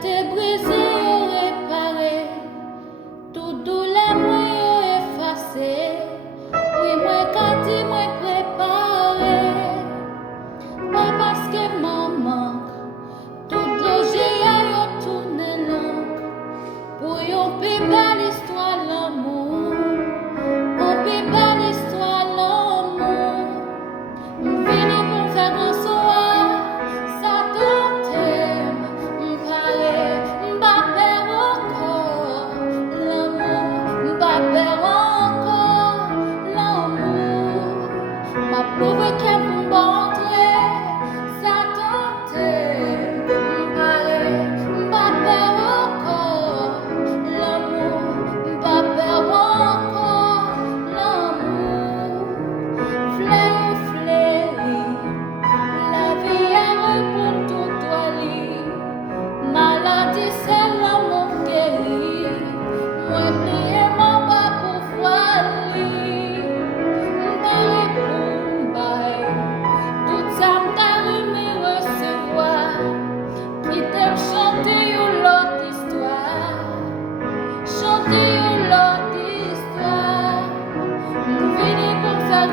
t'es brisé, réparé, tout douleur moi effacé. Oui, moi quand dit moi préparé, pas parce que maman, tout logé a tourné long, pour yon plus belle histoire l'amour, on plus belle histoire l'amour. Vini pour faire grand soir, ça t'aime, m'pare, m'bapper encore l'amour, m'bapper encore l'amour. Ma pauvre qu'elle m'entrer, ça t'aime, m'pare, m'bapper encore l'amour, m'bapper encore l'amour. Fleur, fleurie, la vie a répondu tout toili. Maladie, c'est l'amour guéri. Moi, prier, mon bas pour voir lui. M'barre pour m'baille. Tout ça m'arrive recevoir. Qui t'aime chanter une autre histoire. Chanter une autre histoire. M'vini pour faire